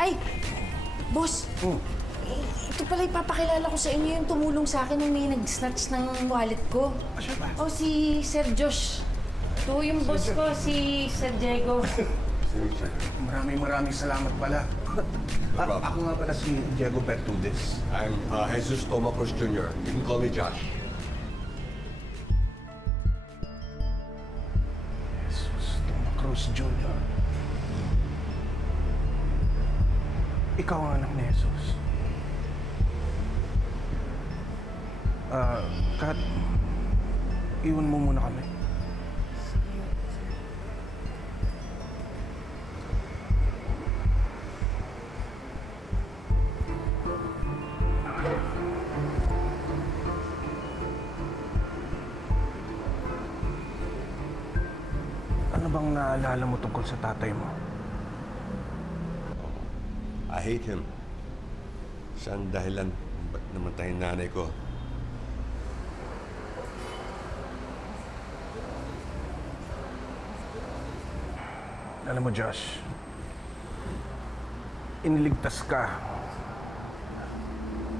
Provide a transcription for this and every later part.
Ay! Boss! Ito pala ipapakilala ko sa inyo yung tumulong sa akin nung may nag-snatch ng wallet ko. Siya ba? O, si Sir Josh. Ito yung boss ko, si Sir Diego. Maraming salamat pala. Ako nga pala si Diego Bertudes. I'm Jesus Tomacros Jr. You can call me Josh. Jesus Tomacros Jr. Ikaw ang anak ni Jesus. Kat, iwan mo muna kami. Ano bang naalala mo tungkol sa tatay mo? I hate him. Siya ang dahilan kung ba't namatay ang nanay ko. Alam mo, Josh, iniligtas ka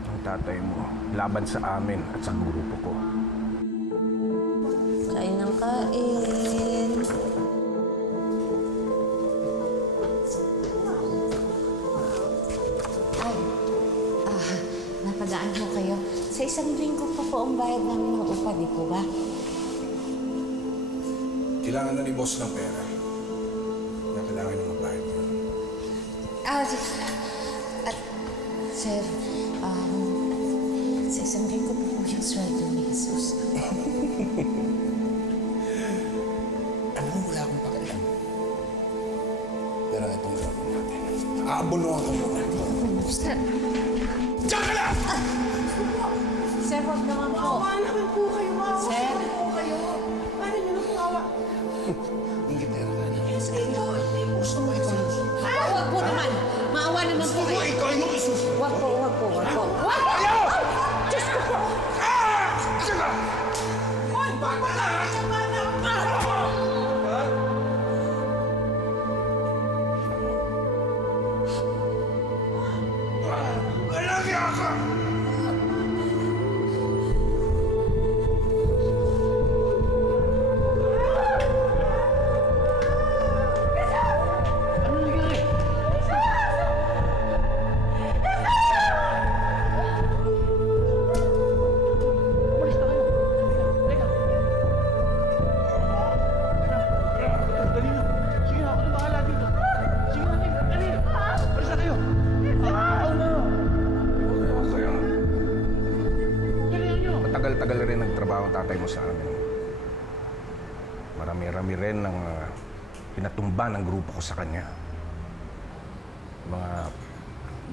ng tatay mo laban sa amin at sa grupo ko. Kain ng kain. Ay, napadaan ho kayo. Sa isang linggo pa po ang bayad namin ng upa, di po ba? Kailangan na ni boss ng pera. Kailangan ng magbayad mo. Sir, sa isang linggo po yung sweldo ni Jesus. Alam mo, wala akong pakialam. Pero itong gagawin natin. Aabunuhan ko muna. Sir, Diyan ka na! sir, wag naman po. Maawa naman po kayo, maawa Sir. naman po kayo. Paano nyo na po awa? Ingitera ka na. Sa inyo, hindi po Gusto mo ikaw yung... Wag po naman. Maawa naman po kayo. Ikaw yung isus! Wag po. Wag po. Ayaw! Diyos ko po. Diyan ka! Ay, bakit na? Alagya ka! Matagal-tagal rin nagtrabaho ang tatay mo sa amin. Marami-rami rin ang pinatumba ng grupo ko sa kanya. Mga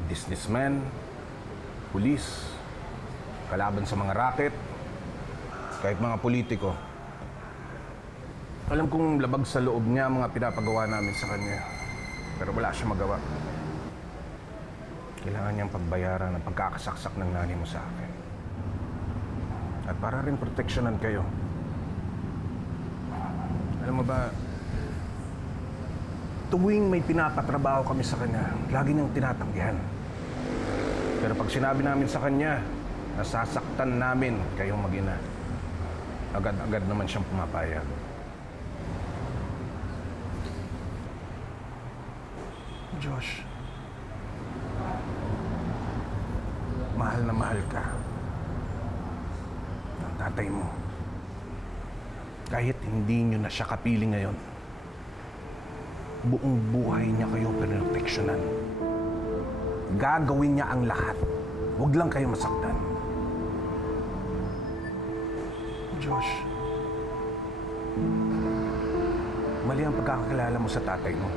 businessmen, pulis, kalaban sa mga racket, kahit mga politiko. Alam kong labag sa loob niya ang mga pinapagawa namin sa kanya. Pero wala siya magawa. Kailangan niyang pagbayaran ang pagkakasaksak ng nanay mo sa akin. At para rin proteksyonan kayo. Alam mo ba, tuwing may pinapatrabaho kami sa kanya, lagi niyang tinatanggihan. Pero pag sinabi namin sa kanya, nasasaktan namin kayong mag-ina, agad-agad naman siyang pumapayag. Josh, mahal na mahal ka ng tatay mo. Kahit hindi nyo na siya kapiling ngayon, buong buhay niya kayo pinoteksyonan. Gagawin niya ang lahat. Huwag lang kayo masaktan. Josh, mali ang pagkakakilala mo sa tatay mo.